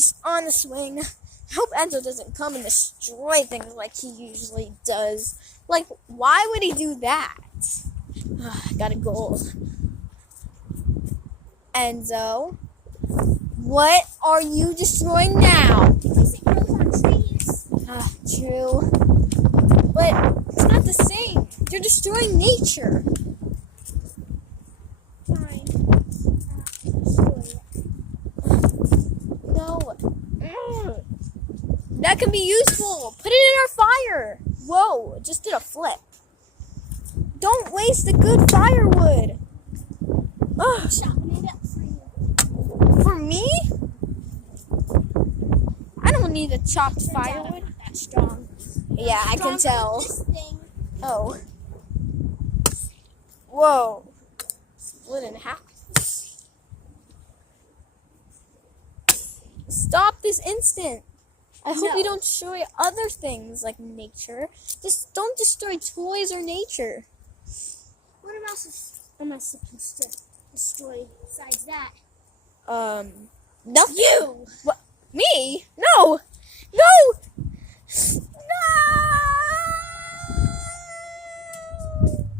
just on the swing. I hope Enzo doesn't come and destroy things like he usually does. Like, why would he do that? I got a goal. Enzo, what are you destroying now? Because it grows on trees. True. But it's not the same. You're destroying nature. Fine. Destroy it. No. That can be useful. Put it in our fire. Whoa, it just did a flip. Don't waste the good firewood. Chopping it up for you. For me? I don't need a chopped firewood. Not that strong. Yeah, I can tell. This thing. Oh. Whoa. Split in half. Stop this instant. I hope you don't destroy other things like nature. Just don't destroy toys or nature. What else am I supposed to destroy besides that? Nothing. You! What? Me? No!